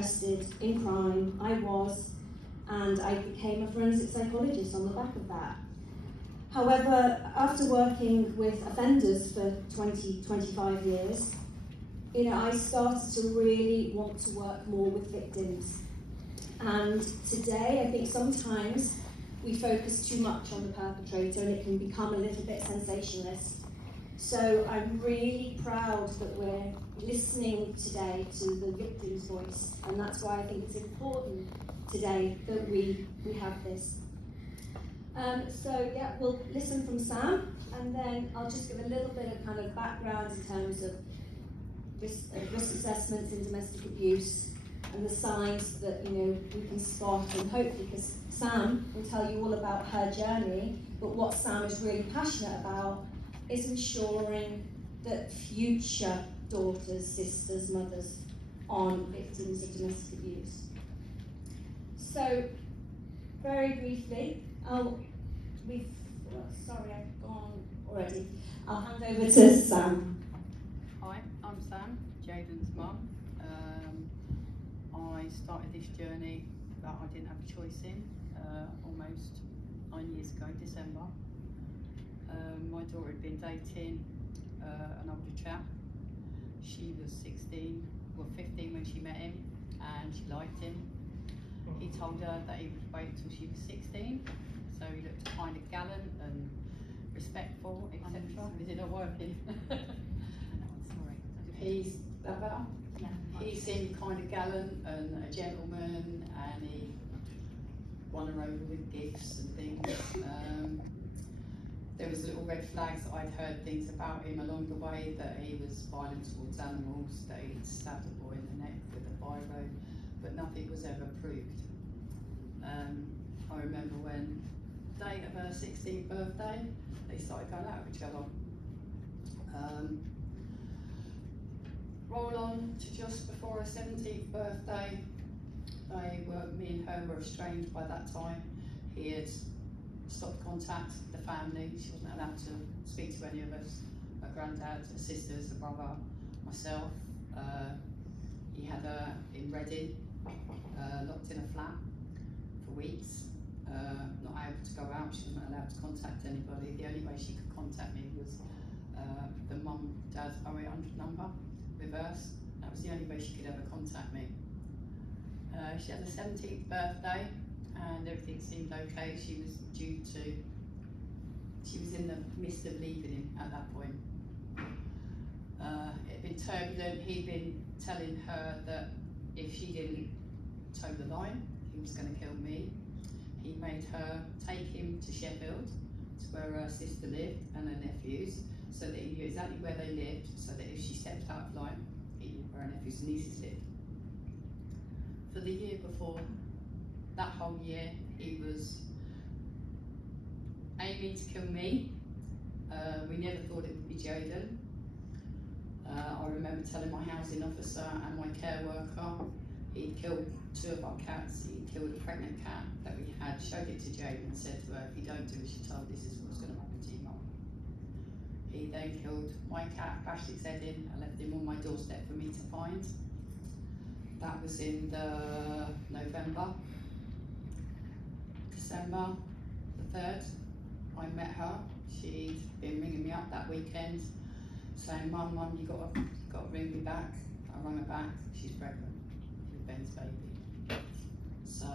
interested in crime. I was, and I became a forensic psychologist on the back of that. However, after working with offenders for 25 years, I started to really want to work more with victims. And today, I think sometimes we focus too much on the perpetrator and it can become a little bit sensationalist. So I'm really proud that we're listening today to the victim's voice, and that's why I think it's important today that we have this. So yeah, we'll listen from Sam, and then I'll just give a little bit of kind of background in terms of risk assessments in domestic abuse and the signs that we can spot, and hopefully, because Sam will tell you all about her journey, but what Sam is really passionate about is ensuring that future daughters, sisters, mothers aren't victims of domestic abuse. So, very briefly, sorry, I've gone already. I'll hand over to Sam. Hi, I'm Sam, Jaden's mum. I started this journey that I didn't have a choice in almost 9 years ago, December. My daughter had been dating an older chap. She was 15 when she met him, and she liked him. He told her that he would wait till she was 16, so he looked kind of gallant and respectful, etc. Is it not working? Sorry. He's that better? Yeah. He seemed kind of gallant and a gentleman, and he won her over with gifts and things. There was little red flags that I'd heard things about him along the way, that he was violent towards animals, that he'd stabbed a boy in the neck with a biro, but nothing was ever proved. I remember when the day of her 16th birthday, they started going out with each other. Roll on to just before her 17th birthday, me and her were estranged by that time. He had stopped contact with the family. She wasn't allowed to speak to any of us, her granddad, her sisters, her brother, myself. He had her in Reading, locked in a flat for weeks, not able to go out. She wasn't allowed to contact anybody. The only way she could contact me was the mum, dad 0800 number, reverse. That was the only way she could ever contact me. She had her 17th birthday, and everything seemed okay. She was in the midst of leaving him at that point. It had been turbulent. He'd been telling her that if she didn't toe the line, he was going to kill me. He made her take him to Sheffield, to where her sister lived and her nephews, so that he knew exactly where they lived, so that if she stepped out of line, he knew where her nephews and nieces lived. For the year before, that whole year, he was aiming to kill me. We never thought it would be Jaden. I remember telling my housing officer and my care worker he'd killed 2 of our cats. He killed a pregnant cat that we had, showed it to Jaden and said to her, if you don't do as you're told, this is what's going to happen to you, Mum. He then killed my cat, bashed its head in, and left him on my doorstep for me to find. That was in the December the 3rd, I met her. She'd been ringing me up that weekend, saying, Mum, you got to ring me back. I rang her back. She's pregnant with Ben's baby. So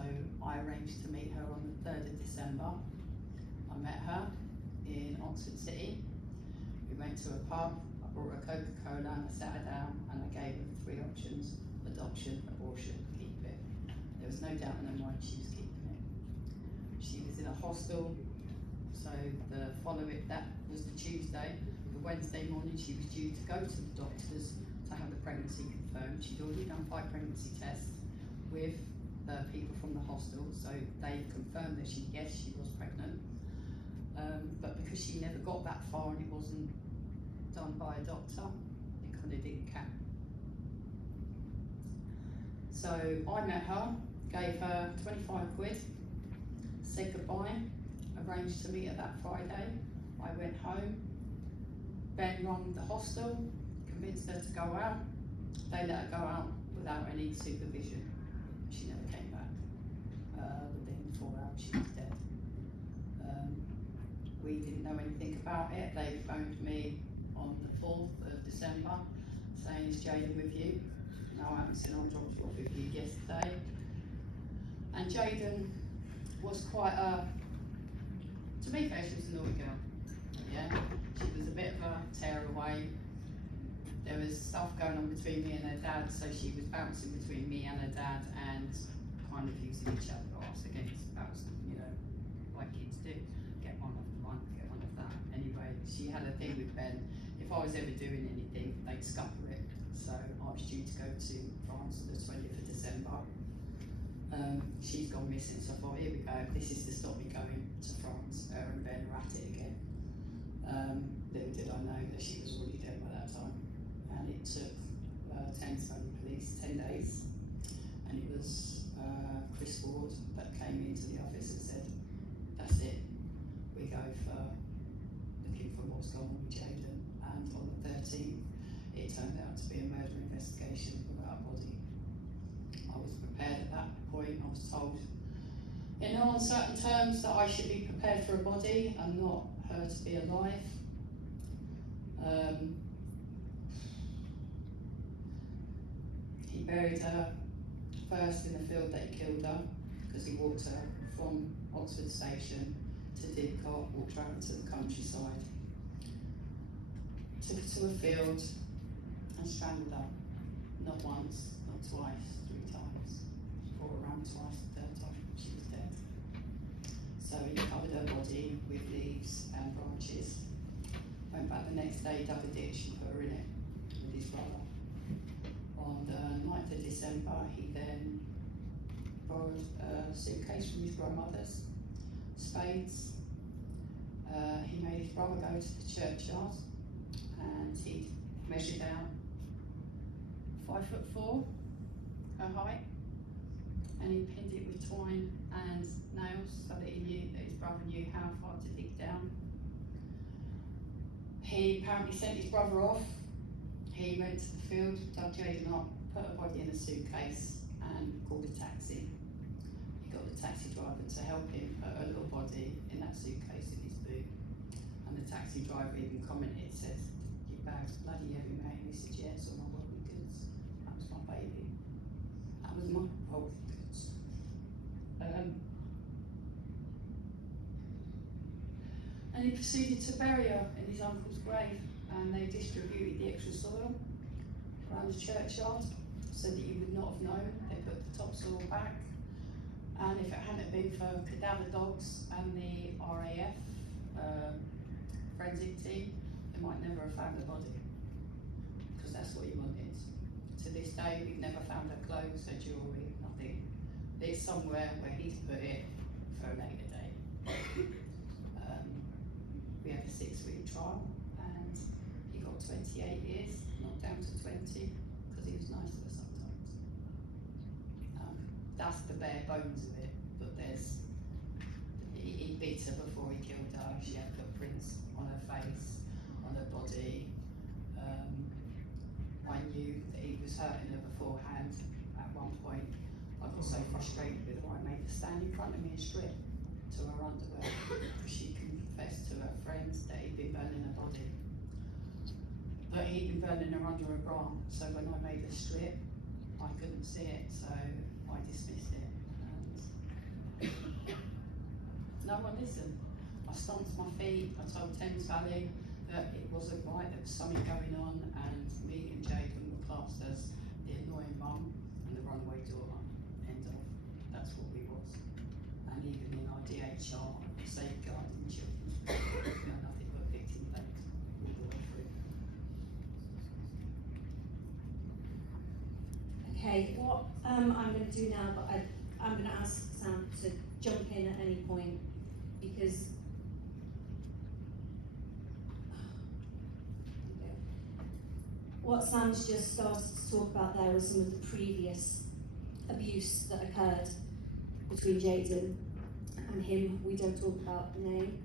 I arranged to meet her on the 3rd of December. I met her in Oxford City. We went to a pub. I brought her a Coca-Cola and I sat her down and I gave her 3 options: adoption, abortion, keep it. There was no doubt in her mind she was keeping it. She was in a hostel, so that was the Tuesday. The Wednesday morning she was due to go to the doctors to have the pregnancy confirmed. She'd already done 5 pregnancy tests with the people from the hostel, so they confirmed that she was pregnant. But because she never got that far and it wasn't done by a doctor, it kind of didn't count. So I met her, gave her 25 quid, said goodbye, arranged to meet her that Friday. I went home. Ben rang the hostel, convinced her to go out. They let her go out without any supervision. anything about it. They phoned me on the 4th of December saying, is Jaden with you? No, I haven't seen her. I dropped her off with you yesterday. And Jaden was quite to be fair, she was a naughty girl. Yeah, she was a bit of a tearaway. There was stuff going on between me and her dad, so she was bouncing between me and her dad and kind of using each other off against bouncing, you know, like kids do. Get one of one, get one of that. Anyway, she had a thing with Ben. If I was ever doing anything, they'd scupper it. So I was due to go to France on the 20th of December. She's gone missing, so I thought, here we go, this is to stop me going to France. Her and Ben are at it again. Little did I know that she was already dead by that time. And it took Thames Valley Police 10 days. And it was Chris Ward that came into the office and said, that's it, we go for looking for what's gone on with Jaden. And on the 13th, it turned out to be a murder investigation without a body. I was prepared at that point. I was told in no uncertain terms that I should be prepared for a body and not her to be alive. He buried her first in the field that he killed her, because he walked her from Oxford Station to Didcot, walked her out to the countryside, took her to a field and strangled her. Not once, not twice, 3 times, or around twice, the 3rd time she was dead. So he covered her body with leaves and branches, went back the next day, dug a ditch and put her in it with his brother. On the 9th of December, he then borrowed a suitcase from his grandmother's, spades. He made his brother go to the churchyard and he measured out 5'4", her height, and he pinned it with twine and nails so that he knew that his brother knew how far to dig down. He apparently sent his brother off. He went to the field, dug Jaden up, put her body in a suitcase and called a taxi. He got the taxi driver to help him put her little body in that suitcase in his boot. And the taxi driver even commented, says, your bag's bloody heavy, mate. He said, yeah, it's all my worldly goods. That was my baby. That was my worldly goods. And he proceeded to bury her in his uncle's grave, and they distributed the extra soil around the churchyard so that you would not have known. They put the topsoil back, and if it hadn't been for cadaver dogs and the RAF forensic team, they might never have found the body, because that's what he wanted. To this day, we've never found her clothes, her jewellery, nothing. It's somewhere where he's put it for a later date. We had a 6-week trial and he got 28 years, not down to 20, because he was nice to her sometimes. That's the bare bones of it, but there's, he beat her before he killed her. She had footprints on her face, on her body. I knew that he was hurting her beforehand. At one point, I got so frustrated with her, I made her stand in front of me and strip to her underwear, because she confessed to her friends that he'd been burning her body. But he'd been burning her under her bra, so when I made her strip, I couldn't see it, so I dismissed it. And no one listened. I stomped my feet, I told Thames Valley that it wasn't right, there was something going on, and me and Jaden were classed as the annoying mum and the runaway daughter. End of. That's what we was. And even in our DHR, safeguarding children's we had nothing but victim blame all the way through. Okay, what I'm going to do now, but I'm going to ask Sam to jump in at any point, because what Sam's just started to talk about there was some of the previous abuse that occurred between Jaden and him. We don't talk about the name.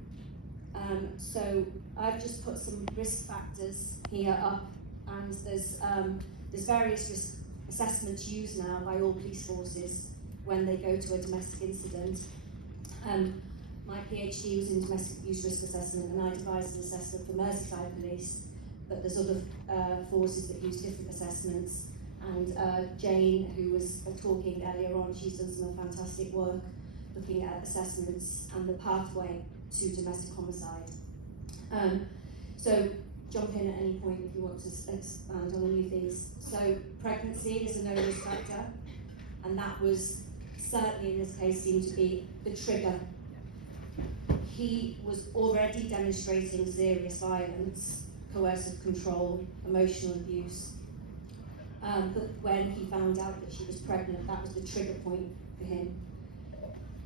So I've just put some risk factors here up, and there's various risk assessments used now by all police forces when they go to a domestic incident. My PhD was in domestic abuse risk assessment, and I devised an assessment for Merseyside Police, but there's other forces that use different assessments. And Jane, who was talking earlier on, she's done some fantastic work looking at assessments and the pathway to domestic homicide. So jump in at any point if you want to expand on any of these. So pregnancy is a no risk factor, and that was certainly in this case seemed to be the trigger. He was already demonstrating serious violence, coercive control, emotional abuse. But when he found out that she was pregnant, that was the trigger point for him.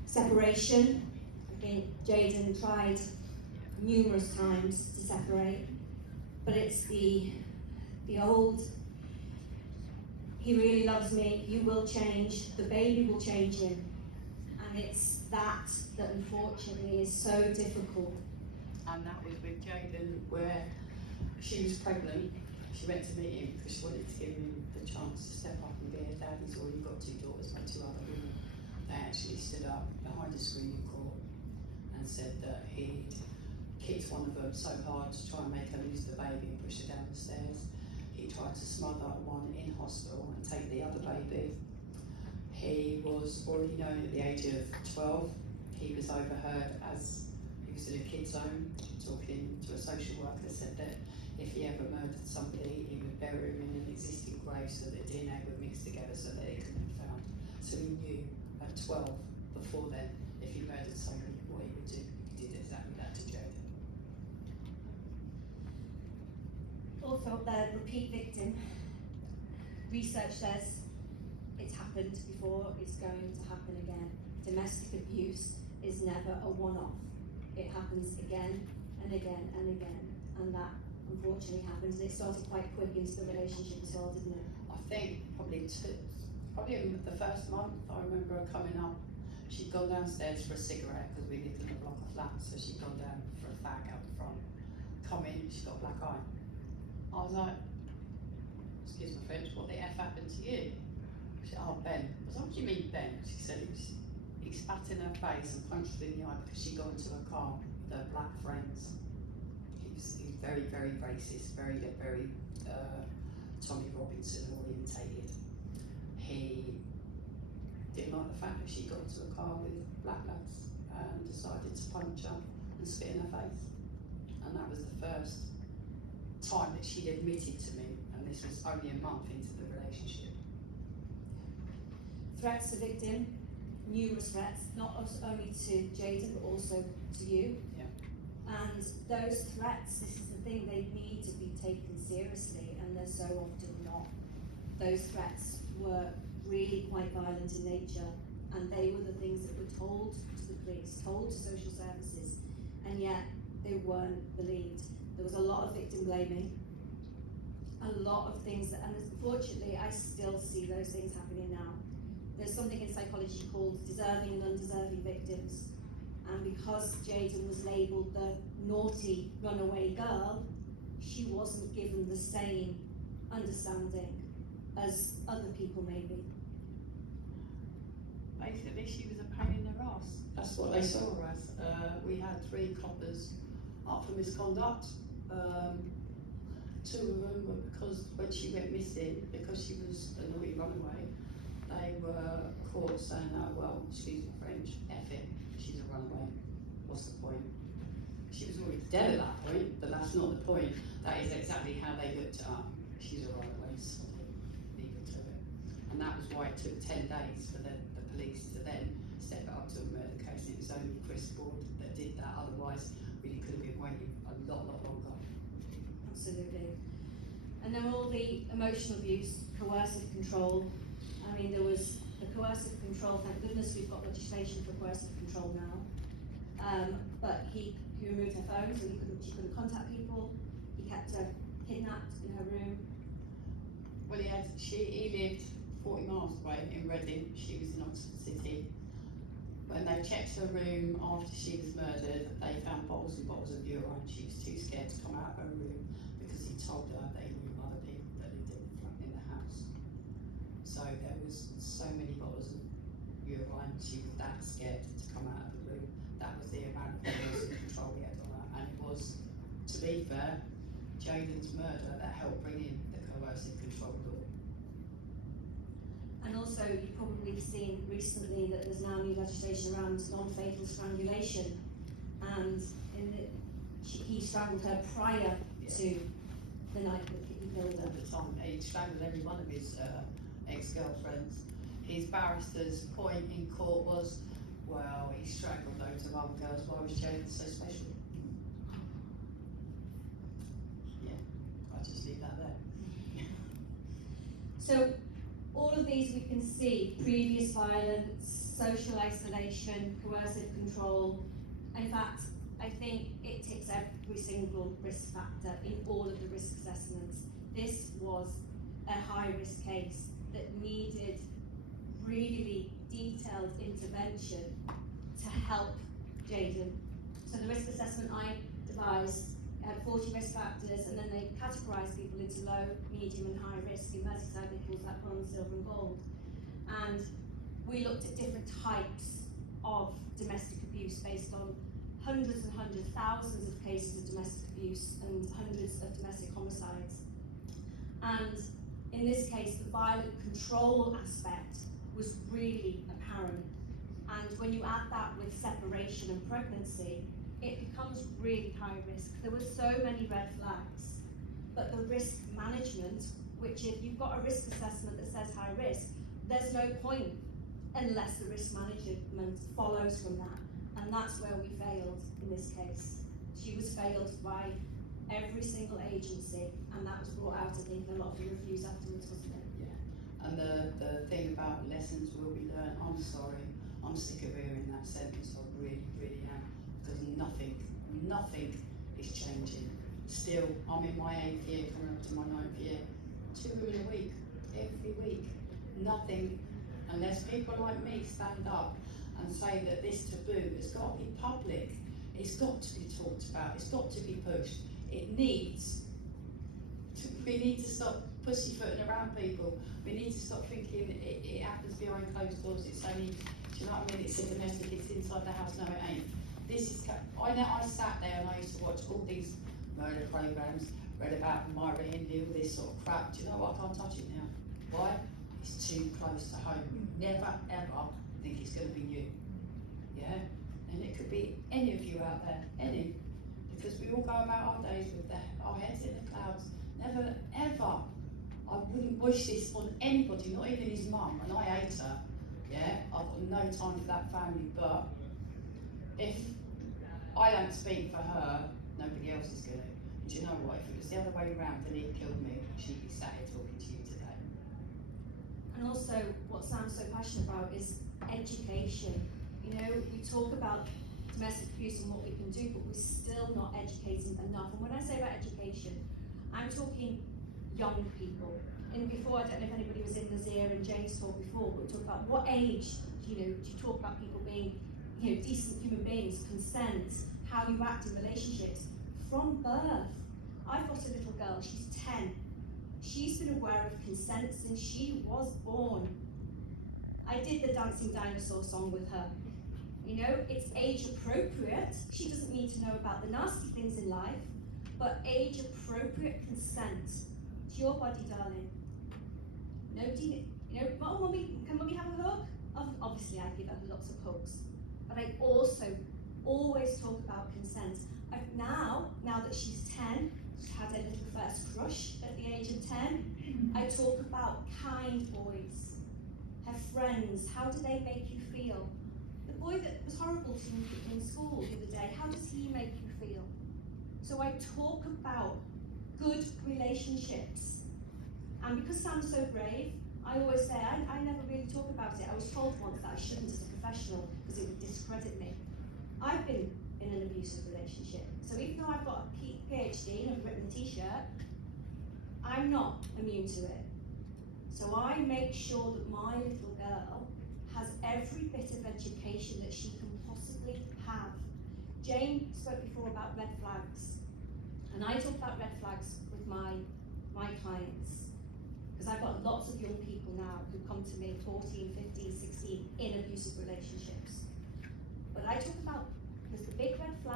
Separation. I think Jayden tried numerous times to separate, but it's the old, he really loves me, you will change, the baby will change him. And it's that unfortunately is so difficult. And that was with Jayden, where she was pregnant. She went to meet him because she wanted to give him the chance to step up and be a dad. He's already got 2 daughters by 2 other women. They actually stood up behind a screen in court and said that he'd kicked one of them so hard to try and make her lose the baby and push her down the stairs. He tried to smother one in hospital and take the other baby. He was already known at the age of 12. He was overheard as he was in a kid's home talking to a social worker, said that if he ever murdered somebody, he would bury him in an existing grave so that DNA would mix together so that it couldn't be found. So he knew at 12, before then, if he murdered somebody, what he would do. He did exactly that to Jayden. Also, the repeat victim. Research says it's happened before, it's going to happen again. Domestic abuse is never a one-off. It happens again and again and again, and that unfortunately happens. It started quite quick into the relationship as well, didn't it? I think probably in the first month, I remember her coming up. She'd gone downstairs for a cigarette because we lived in a block of flats, so she'd gone down for a fag out the front. Come in, she's got a black eye. I was like, excuse my French, what the F happened to you? She said, oh, Ben. I was like, what do you mean, Ben? She said he spat in her face and punched her in the eye because she got into her car with her black friends. He was very, very racist, very Tommy Robinson orientated. He didn't like the fact that she got into a car with black lads and decided to punch her and spit in her face. And that was the first time that she'd admitted to me, and this was only a month into the relationship. Threats to victim, numerous threats, not only to Jayden but also to you. Yeah. And those threats, this is the thing, they need to be taken seriously, and they're so often not. Those threats were really quite violent in nature, and they were the things that were told to the police, told to social services, and yet they weren't believed. There was a lot of victim blaming, a lot of things that, and unfortunately I still see those things happening now. There's something in psychology called deserving and undeserving victims, and because Jayden was labelled the naughty runaway girl, she wasn't given the same understanding as other people maybe. Basically, she was a pain in the arse. That's what they saw her as. We had 3 coppers up for misconduct. 2 of them were because when she went missing, because she was a naughty runaway, they were caught saying, oh, well, excuse my French, F it, she's a runaway. What's the point? She was already dead at that point, but that's not the point. That is exactly how they looked at her. She's a runaway, so leave her to it. And that was why it took 10 days for the police to then step it up to a murder case. It was only Chris Ford that did that, otherwise we could have been waiting a lot longer. Absolutely. And then all the emotional abuse, coercive control. I mean, there was the coercive control, thank goodness we've got legislation for coercive control now. But he removed her phone so she couldn't contact people. He kept her kidnapped in her room. Well, he lived 40 miles away in Reading. She was in Oxford City. When they checked her room after she was murdered, they found bottles and bottles of urine. She was too scared to come out of her room because he told her they knew other people that lived in the house. So there was so many bottles of urine, she was that scared to come out of the room. That was the amount of coercive control we had on her, and it was, to be fair, Jaden's murder that helped bring in the coercive control law. And also, you've probably seen recently that there's now new legislation around non-fatal strangulation, and he strangled her prior to the night that he killed her. At the time, he strangled every one of his ex-girlfriends. His barrister's point in court was, well, he strangled loads of other girls, why was Jaden so special? Yeah, I'll just leave that there. So, all of these we can see: previous violence, social isolation, coercive control. In fact, I think it ticks every single risk factor in all of the risk assessments. This was a high-risk case that needed really detailed intervention to help Jaden. So the risk assessment I devised had 40 risk factors, and then they categorised people into low, medium and high risk. In Merseyside they called that bronze, silver and gold. And we looked at different types of domestic abuse based on hundreds and hundreds, thousands of cases of domestic abuse and hundreds of domestic homicides. And in this case, the violent control aspect was really apparent. And when you add that with separation and pregnancy, it becomes really high risk. There were so many red flags, but the risk management, which if you've got a risk assessment that says high risk, there's no point unless the risk management follows from that. And that's where we failed in this case. She was failed by every single agency, and that was brought out, I think, in a lot of the reviews afterwards, wasn't it? Yeah. And the thing about lessons will be learned, I'm sorry, I'm sick of hearing that sentence, I really, really am. Because nothing is changing. Still, I'm in my 8th year, coming up to my 9th year. 2 women a week, every week. Nothing, unless people like me stand up and say that this taboo has got to be public, it's got to be talked about, it's got to be pushed. It needs to, we need to stop pussyfooting around people. We need to stop thinking it happens behind closed doors, it's only, do you know what I mean, it's a domestic, it's inside the house, no it ain't. This is, I sat there and I used to watch all these murder programmes, read about Myra Hindley, all this sort of crap. Do you know what, I can't touch it now. Why? It's too close to home. Never ever think it's going to be you. Yeah? And it could be any of you out there, any. Because we all go about our days with our heads in the clouds. Never ever. I wouldn't wish this on anybody, not even his mum, and I hate her. Yeah? I've got no time for that family, but if I don't speak for her, nobody else is going to. And do you know what? If it was the other way around and he killed me, she'd be sat here talking to you today. And also, what Sam's so passionate about is education. You know, we talk about domestic abuse and what we can do, but we're still not educating enough. And when I say about education, I'm talking young people. And before, I don't know if anybody was in Nazir and James talked before, but we talked about what age, you know, do you talk about people being, you know, decent human beings, consent, how you act in relationships from birth. I've got a little girl, she's 10. She's been aware of consent since she was born. I did the Dancing Dinosaur song with her. You know, it's age appropriate. She doesn't need to know about the nasty things in life, but age appropriate consent to your body, darling. Nobody, you know, oh, mommy, can mommy have a hug? Obviously, I give her lots of hugs, but I also always talk about consent. Now that she's 10, she had a little first crush at the age of 10. I talk about kind boys, her friends. How do they make you feel? The boy that was horrible to me in school the other day, how does he make you feel? So I talk about good relationships. And because Sam's so brave, I always say, I never really talk about it. I was told once that I shouldn't as a professional because it would discredit me. I've been in an abusive relationship. So even though I've got a PhD and I've written a t-shirt, I'm not immune to it. So I make sure that my little girl has every bit of education that she can possibly have. Jane spoke before about red flags. And I talk about red flags with my clients. Because I've got lots of young people now who come to me 14, 15, 16 in abusive relationships. But I talk about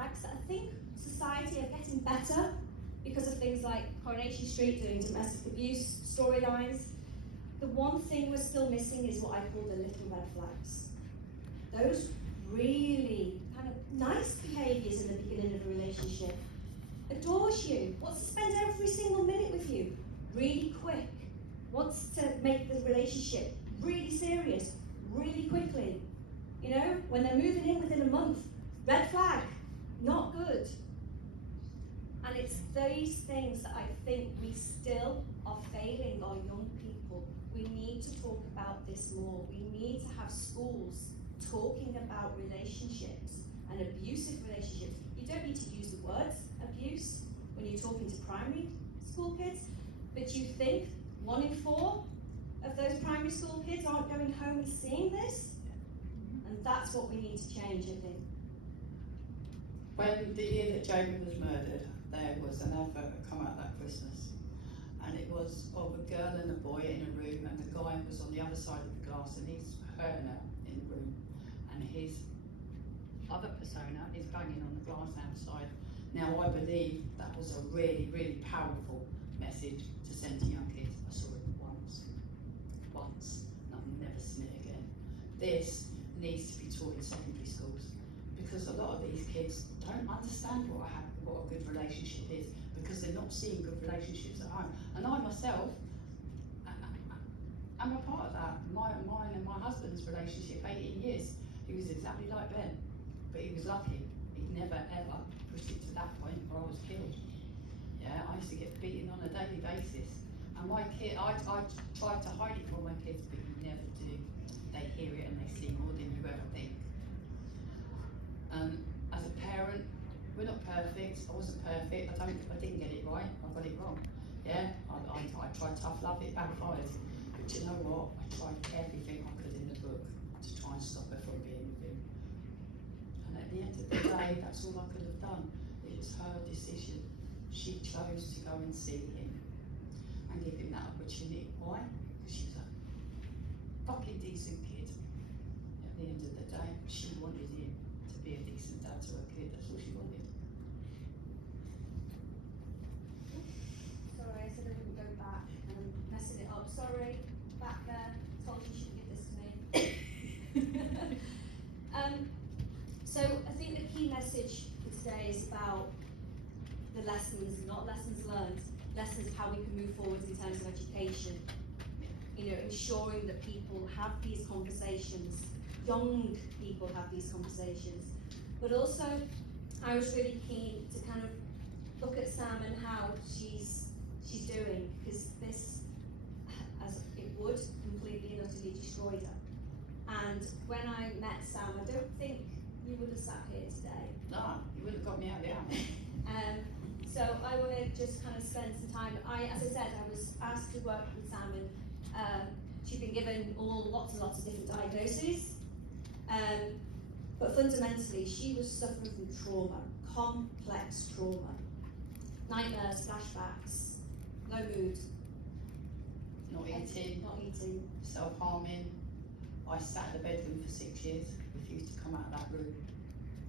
flags that I think society are getting better because of things like Coronation Street doing domestic abuse storylines. The one thing we're still missing is what I call the little red flags. Those really kind of nice behaviours in the beginning of a relationship. Adores you, wants to spend every single minute with you, really quick, wants to make the relationship really serious, really quickly. You know, when they're moving in within a month, red flag, not good. And it's these things that I think we still are failing our young people. We need to talk about this more. We need to have schools talking about relationships and abusive relationships. You don't need to use the words abuse when you're talking to primary school kids, but you think 1 in 4 of those primary school kids aren't going home and seeing this? And that's what we need to change, I think. When the year that Jamie was murdered, there was an advert that come out that Christmas, and it was of a girl and a boy in a room, and the guy was on the other side of the glass, and he's hurting her in the room, and his other persona is banging on the glass outside. Now, I believe that was a really, really powerful message to send to young kids. I saw it once, and I've never seen it again. This needs to be taught in secondary schools, because a lot of these kids don't understand what a good relationship is, because they're not seeing good relationships at home. And I myself, I'm a part of that. Mine and my husband's relationship, 18 years, he was exactly like Ben, but he was lucky. He never ever pushed it to that point where I was killed. Yeah, I used to get beaten on a daily basis. And my kid, I tried to hide it from my kids, but you never do. They hear it and they see more than you ever think. As a parent, we're not perfect. I wasn't perfect. I didn't get it right. I got it wrong. Yeah, I tried tough love. It backfired. But you know what? I tried everything I could in the book to try and stop her from being with him. And at the end of the day, that's all I could have done. It was her decision. She chose to go and see him and give him that opportunity. Why? Because she's a fucking decent kid. At the end of the day, she wanted him to be a decent dad to her kid. That's all she wanted. Sorry, I said I wouldn't go back and I'm messing it up. Sorry, back there. Told you shouldn't give this to me. So I think the key message for today is about the lessons, not lessons learned, lessons of how we can move forward in terms of education. You know, ensuring that people have these conversations, young people have these conversations. But also, I was really keen to kind of look at Sam and how she's doing, because this, as it would, completely and utterly destroyed her. And when I met Sam, I don't think you would have sat here today. No, you wouldn't have got me out of the house. So I want to just kind of spend some time. As I said, I was asked to work with Sam, and she'd been given lots and lots of different diagnoses. But fundamentally, she was suffering from trauma, complex trauma, nightmares, flashbacks, low mood, Not eating, self-harming. I sat in the bedroom for 6 years, refused to come out of that room.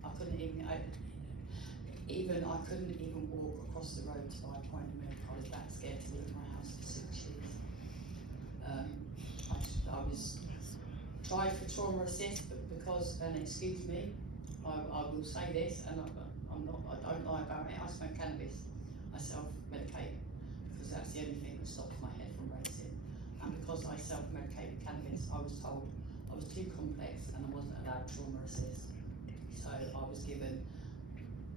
I couldn't even walk across the road to buy a pint of milk. I was that scared to leave my house for 6 years. I was tried for trauma assist, but because, and excuse me, I will say this, and I don't lie about it. I smoke cannabis. I self-medicate because that's the only thing that stops my head from racing. And because I self-medicate with cannabis, I was told I was too complex and I wasn't allowed trauma assist. So I was given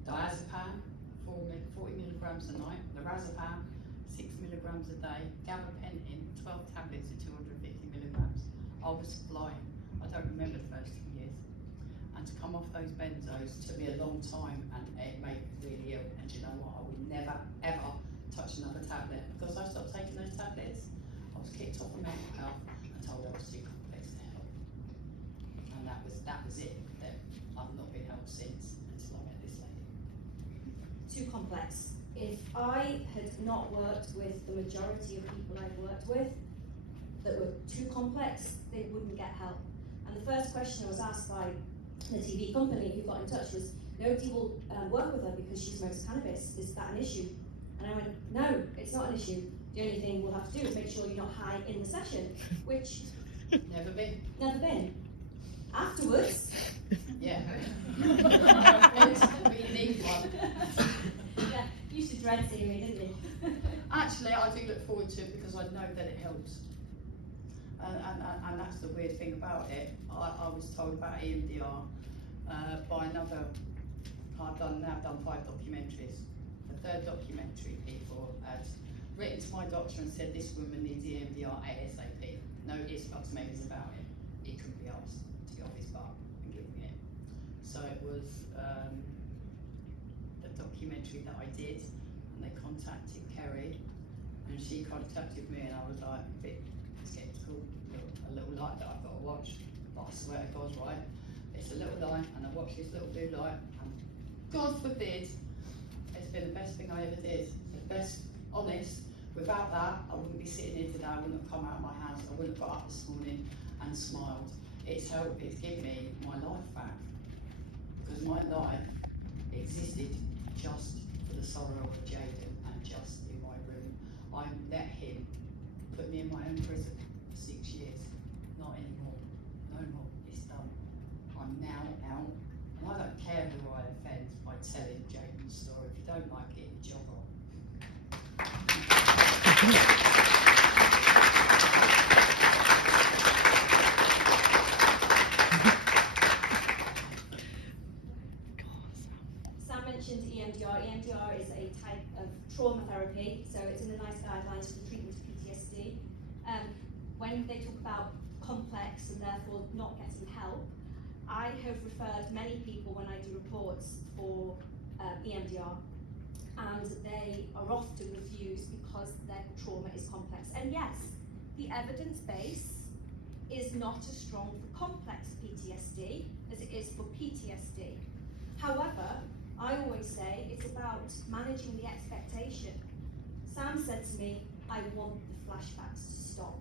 diazepam, 40 milligrams a night, lorazepam, 6 milligrams a day, gabapentin, 12 tablets of 250 milligrams. I was flying. I don't remember the first 2 years. And to come off those benzos took me a long time, and it made me really ill. And you know what? I would never, ever touch another tablet. Because I stopped taking those tablets, I was kicked off of mental health and told I was too complex to help. And that was it. That I've not been helped since until I met this lady. Too complex. If I had not worked with the majority of people I've worked with that were too complex, they wouldn't get help. And the first question I was asked by the TV company who got in touch was, nobody will work with her because she smokes cannabis. Is that an issue? And I went, no, it's not an issue. The only thing we'll have to do is make sure you're not high in the session, which Never been. never been. Afterwards, Yeah. We need one. yeah, you used to dread seeing me, didn't you? Actually, I do look forward to it because I know that it helps. And that's the weird thing about it. I was told about EMDR by another, I've now done 5 documentaries. The 3rd documentary, people had written to my doctor and said this woman needs EMDR ASAP. No ifs, buts, maybes about it. It couldn't be asked to get off his butt and give me it. So it was a documentary that I did, and they contacted Keri, and she contacted me, and I was like a bit sceptical, a little light that I've got to watch, but I swear to God, right, it's a little light, and I watched this little blue light, and God forbid, it's been the best thing I ever did, the best, honest. Without that, I wouldn't be sitting here today, I wouldn't have come out of my house, I wouldn't have got up this morning and smiled. It's helped, it's given me my life back, because my life existed just for the sorrow of Jaden and just in my room. I let him put me in my own prison for 6 years. Not anymore. No more. It's done. I'm now out. And I don't care who I offend by telling Jaden's story. If you don't like it, jog on. Sam mentioned EMDR. EMDR is a type of trauma therapy, so it's in the NICE guidelines for the treatment of PTSD. When they talk about complex and therefore not getting help, I have referred many people when I do reports for EMDR, and they are often refused because their trauma is complex. And yes, the evidence base is not as strong for complex PTSD as it is for PTSD. However, I always say it's about managing the expectation. Sam said to me, I want the flashbacks to stop.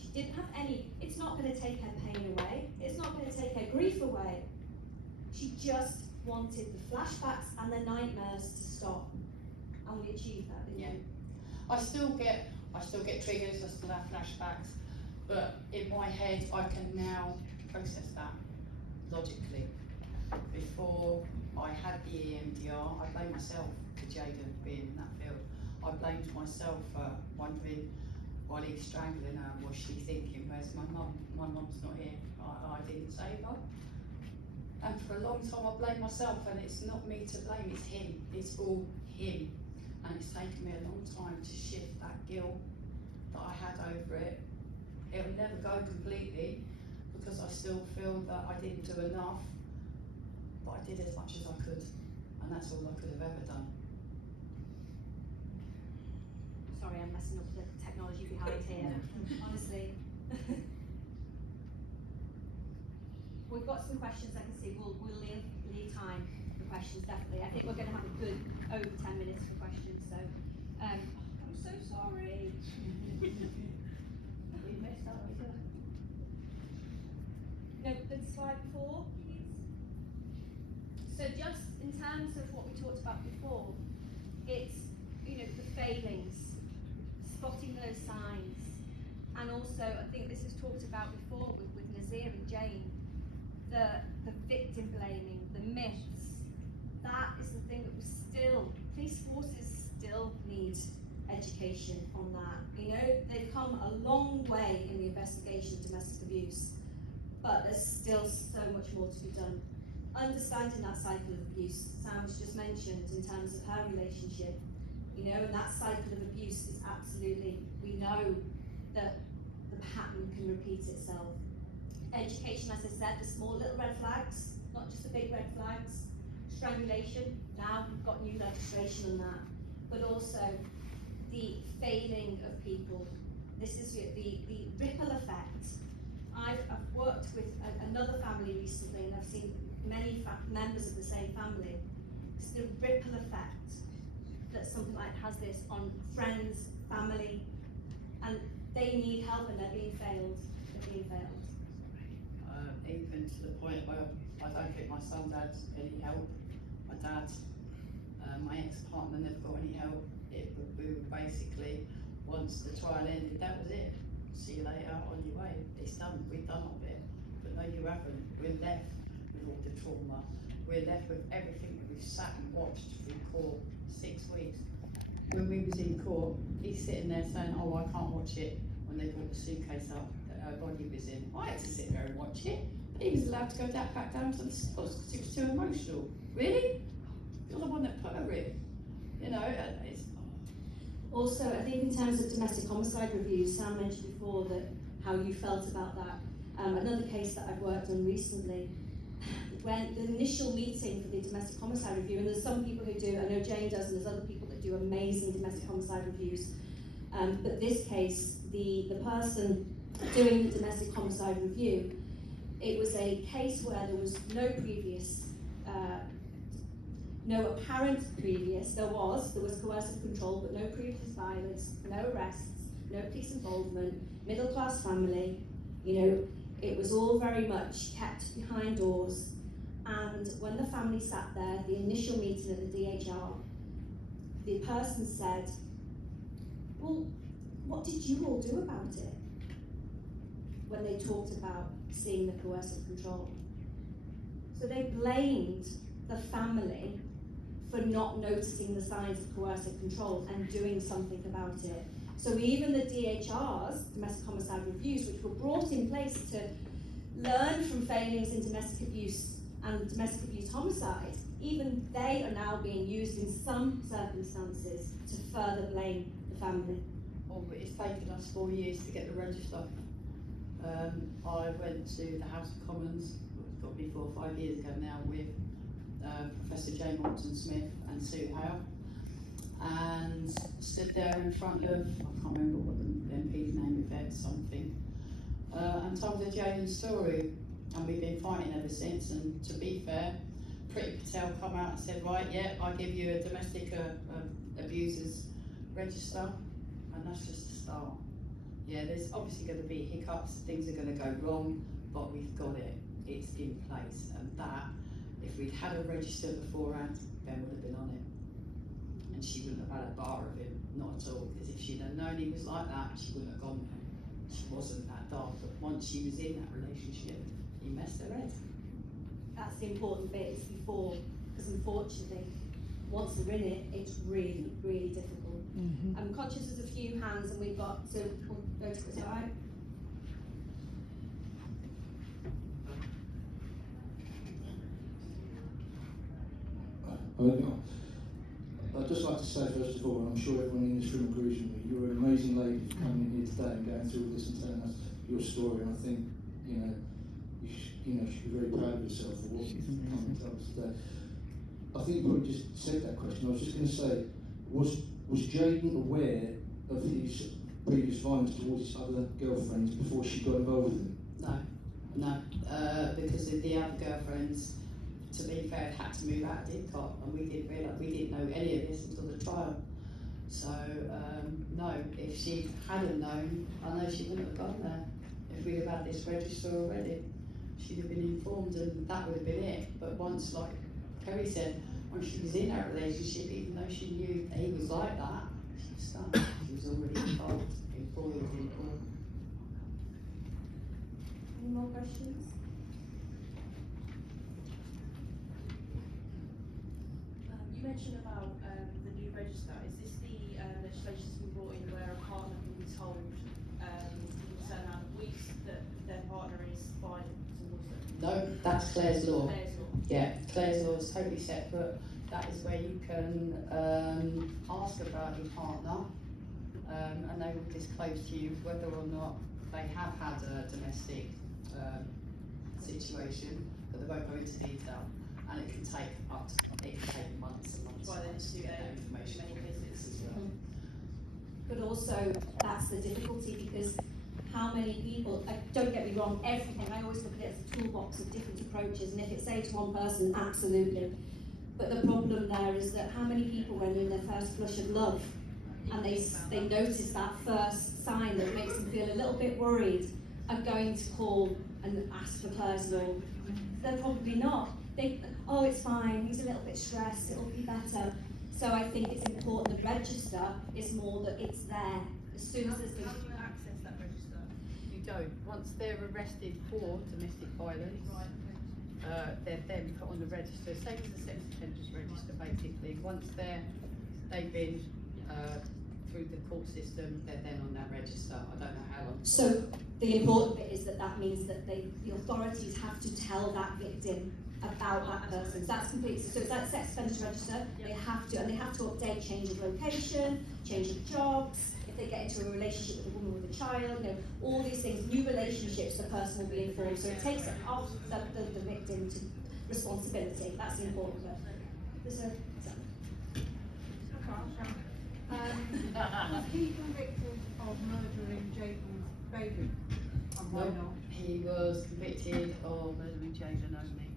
She didn't have any, it's not going to take her pain away, it's not going to take her grief away. She just wanted the flashbacks and the nightmares to stop. And we achieved that, didn't we? I still get triggers, I still have flashbacks, but in my head I can now process that logically. Before I had the EMDR, I blamed myself for Jaden being in that field. I blamed myself for wondering while he was strangling her, was she thinking, where's my mum? My mum's not here, I didn't save her. And for a long time I blamed myself, and it's not me to blame, it's him, it's all him. And it's taken me a long time to shift that guilt that I had over it. It'll never go completely, because I still feel that I didn't do enough, but I did as much as I could, and that's all I could have ever done. Sorry, I'm messing up the technology behind here, honestly. We've got some questions I can see. We'll leave time for questions, definitely. I think we're going to have a good over 10 minutes for questions, so I'm so sorry. We missed out. No, the slide before, please. So just in terms of what we talked about before, it's, you know, the failings, spotting those signs, and also I think this was talked about before with Nazir and Jane, the victim blaming, the myths. That is the thing that we still, police forces still need education on that. You know, they've come a long way in the investigation of domestic abuse, but there's still so much more to be done. Understanding that cycle of abuse, Sam's just mentioned in terms of her relationship, you know, and that cycle of abuse is absolutely, we know that the pattern can repeat itself. Education, as I said, the small little red flags, not just the big red flags. Strangulation, now we've got new legislation on that, but also the failing of people. This is the ripple effect. I've worked with another family recently, and I've seen many members of the same family. It's the ripple effect that something like has this on friends, family, and they need help and they're being failed. They're being failed. Even to the point where I don't think my son's had any help. my dad, my ex-partner never got any help. We were basically, once the trial ended, that was it. See you later, on your way. It's done, we've done our bit. But no, you haven't. We're left with all the trauma. We're left with everything that we've sat and watched through court 6 weeks. When we was in court, he's sitting there saying, oh, I can't watch it, when they brought the suitcase up that her body was in. I had to sit there and watch it. He was allowed to go back down to the cells because it was too emotional. Really? You're the one that put her in. You know, it's... Also, I think in terms of domestic homicide reviews, Sam mentioned before that how you felt about that. Another case that I've worked on recently, when the initial meeting for the domestic homicide review, and there's some people who do, I know Jane does, and there's other people that do amazing domestic homicide reviews. But this case, the person doing the domestic homicide review, it was a case where there was no previous, no apparent previous, there was coercive control, but no previous violence, no arrests, no police involvement, middle class family, you know, it was all very much kept behind doors. And when the family sat there, the initial meeting at the DHR, the person said, well, what did you all do about it? When they talked about seeing the coercive control. So they blamed the family for not noticing the signs of coercive control and doing something about it. So even the DHR's, domestic homicide reviews, which were brought in place to learn from failings in domestic abuse and domestic abuse homicide, even they are now being used in some circumstances to further blame the family. Oh, but it's taken us 4 years to get the register. I went to the House of Commons, it's got to be 4 or 5 years ago now, with Professor Jane Watson-Smith and Sue Hale, and stood there in front of, I can't remember what the MP's name is, Ed something, and told her Jane's story, and we've been fighting ever since. And to be fair, Pretty Patel come out and said, right, yeah, I give you a domestic abusers register, and that's just the start. Yeah, there's obviously going to be hiccups, things are going to go wrong, but we've got it, it's in place. And that, if we'd had a register beforehand, Ben would have been on it. And she wouldn't have had a bar of him, not at all, because if she'd have known he was like that, she wouldn't have gone there. She wasn't that dark, but once she was in that relationship, he messed her head. That's the important bit, it's before, because unfortunately, once they're in it, it's really, really difficult. Mm-hmm. I'm conscious there's a few hands and we've got to go to the side. I'd just like to say first of all, and I'm sure everyone in this room agrees with me, you're an amazing lady for coming in here today and going through all this and telling us your story. And I think, you should be very proud of yourself for what you've come and tell us today. I think you probably just said that question. I was just going to say, was Jaden aware of his previous violence towards his other girlfriends before she got involved with him? No, because the other girlfriends, to be fair, had to move out of Didcot, and we didn't know any of this until the trial. So no, if she hadn't known, I know she wouldn't have gone there. If we'd have had this register already, she'd have been informed, and that would have been it. But once, like Keri said, when she was in that relationship, even though she knew that he was like that, she was stuck. She was already involved, embroiled in it all. Any more questions? You mentioned about the new register. Is this the legislation that's been brought in where a partner can be told in a certain amount of weeks that their partner is violent towards them? No, that's Claire's law. Claire's law. Yeah, Claire's law is totally separate. That is where you can ask about your partner, and they will disclose to you whether or not they have had a domestic situation, but they won't go into detail. And it can take months and months Why then it's to too get that late information in many from cases. this as well. But also, that's the difficulty, because how many people, don't get me wrong, everything, I always look at it as a toolbox of different approaches, and if it saves one person, absolutely. But the problem there is that how many people, when in their first flush of love, and they notice that first sign that makes them feel a little bit worried, are going to call and ask for Claire's law? They're probably not. think, oh, it's fine, he's a little bit stressed, it'll be better. So I think it's important the register is more that it's there as soon as there's How do you access that register? You don't. Once they're arrested for domestic violence, Right. they're then put on the register, same as the sex offenders register basically. Once they've been through the court system, they're then on that register. I don't know how long. So the important bit is that that means that the authorities have to tell that victim about that person. So that's completely, so it's that sex offenders register, they have to, and they have to update, change of location, change of jobs, if they get into a relationship with a woman with a child, you know, all these things, new relationships, the person will be informed. So it takes it off the victim to responsibility. That's the important bit. There's a, Was he convicted of murdering Jaden's baby? And why not? He was convicted of murdering Jaden only,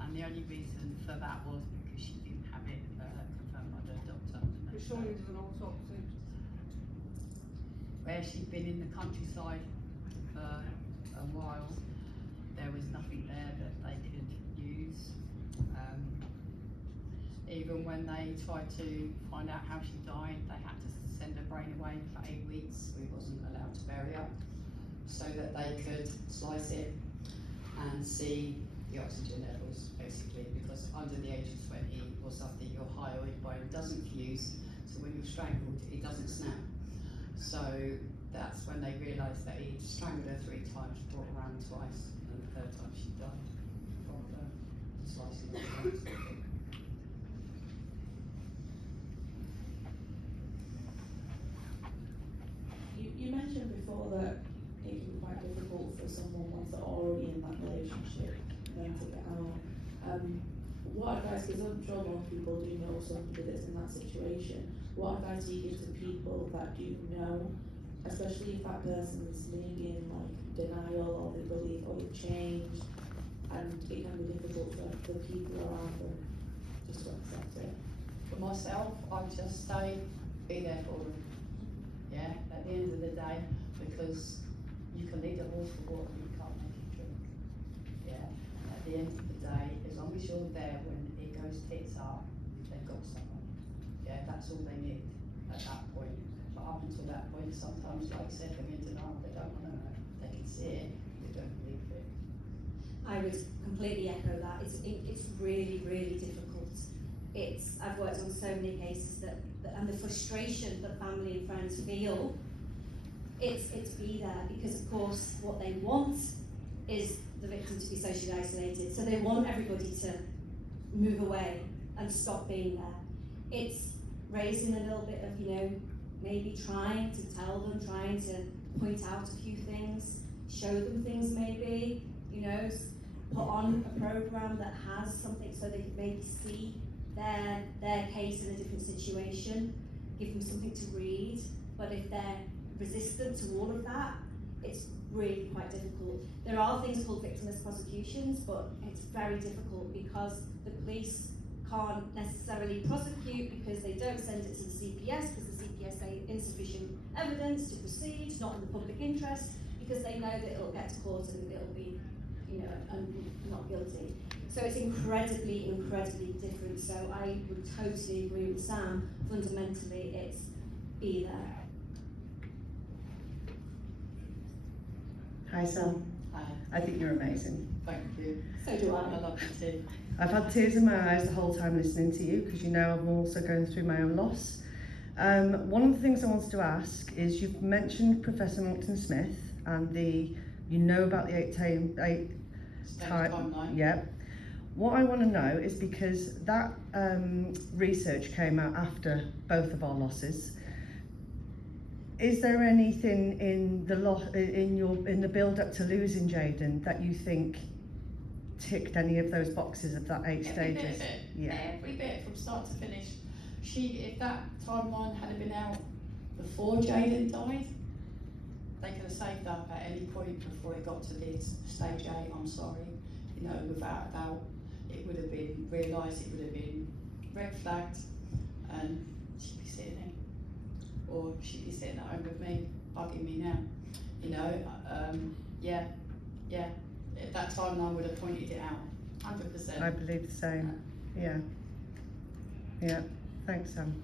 and the only reason for that was because she didn't have it confirmed by the doctor. But surely there's an autopsy. Where she'd been in the countryside for a while, there was nothing there that they could use. Even when they tried to find out how she died, they had to send her brain away for 8 weeks. We wasn't allowed to bury her, so that they could slice it and see the oxygen levels, basically, because under the age of 20 or something, your hyoid bone doesn't fuse, so when you're strangled, it doesn't snap. So that's when they realised that he'd strangled her 3 times, brought her around twice, and the 3rd time she died from the slicing of the bones. You mentioned before that it can be quite difficult for someone once they're already in that relationship then to get out. What advice, because I'm sure most people do know somebody that's in that situation, what advice do you give to people that do know, especially if that person is maybe in like denial or they believe, oh, you've changed, and it can be difficult for the people around them just to accept it. For myself, I'd just say, be there for them. Yeah, at the end of the day, because you can lead a horse for water, you can't make it drink. Yeah, at the end of the day, as long as you're there when it goes tits up, they've got someone. Yeah, that's all they need at that point. But up until that point, sometimes, like I said, they're in denial, they don't want to know. They can see it, they don't believe it. I would completely echo that. It's really, really difficult. I've worked on so many cases and the frustration that family and friends feel, it's be there, because of course what they want is the victim to be socially isolated. So they want everybody to move away and stop being there. It's raising a little bit of, maybe trying to tell them, trying to point out a few things, show them things maybe, put on a program that has something so they can maybe see their case in a different situation, give them something to read. But if they're resistant to all of that, it's really quite difficult. There are things called victimless prosecutions, but it's very difficult because the police can't necessarily prosecute because they don't send it to the CPS, because the CPS say insufficient evidence to proceed, not in the public interest, because they know that it'll get to court and it'll be, not guilty. So it's incredibly, incredibly different. So I would totally agree with Sam. Fundamentally, it's be there. Hi Sam, Hi, I think you're amazing. thank you. So do I I. love you too. I've had tears in my eyes the whole time listening to you because I'm also going through my own loss. One of the things I wanted to ask is you've mentioned Professor Monckton Smith and about the 8 Timeline. yeah. What I want to know is because that research came out after both of our losses. Is there anything in the build up to losing Jaden that you think ticked any of those boxes of that 8 stages? Every bit from start to finish. If that timeline had been out before Jaden died, they could have saved up at any point before it got to this stage 8. I'm sorry, without a doubt, it would have been realised, it would have been red flagged, and she'd be sitting there, or she'd be sitting at home with me, bugging me now. at that time I would have pointed it out, 100%. I believe the same. Yeah. Yeah. Thanks, Sam.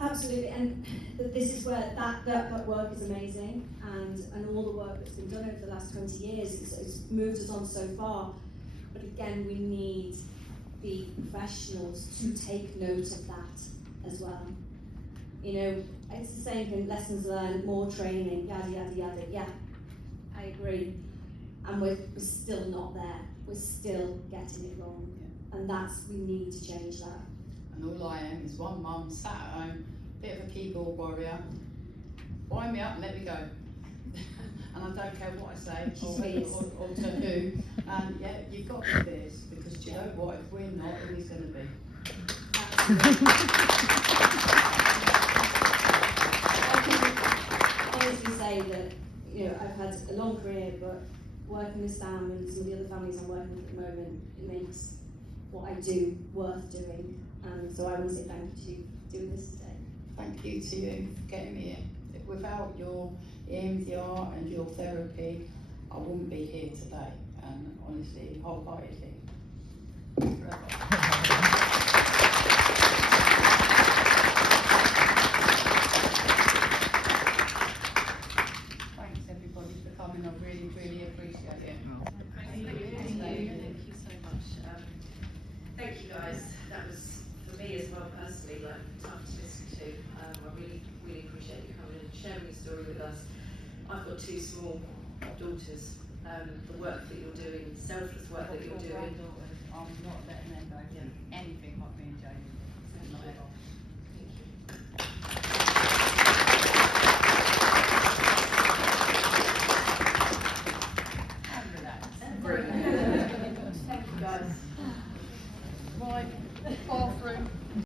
Absolutely, and this is where that work is amazing, and all the work that's been done over the last 20 years, it's moved us on so far. But again, we need the professionals to take note of that as well. You know, it's the same thing, lessons learned, more training, yada, yada, yada. Yeah, I agree. And we're still not there. We're still getting it wrong. Yeah. And we need to change that. And all I am is one mum sat at home, bit of a keyboard warrior, wind me up and let me go. And I don't care what I say or to who. And yeah, you've got to do this, because do you know what, if we're not, who is going to be? I can honestly say that, you know, I've had a long career, but working with Sam and some of the other families I'm working with at the moment, it makes what I do worth doing. And so I want to say thank you to doing this today. Thank you to you for getting me here. Without your EMDR and your therapy, I wouldn't be here today. And honestly, wholeheartedly, forever. Thanks everybody for coming. I really, really appreciate it. Thank you so much. Thank you guys. That was, for me as well personally, like tough to listen to. I really, really appreciate you coming and sharing your story with us. I've got 2 small daughters. The work that you're doing, selfless work that you're doing. I'm not letting them go through anything like being jailed. Not ever. Thank you. Thank you guys. Right, bathroom.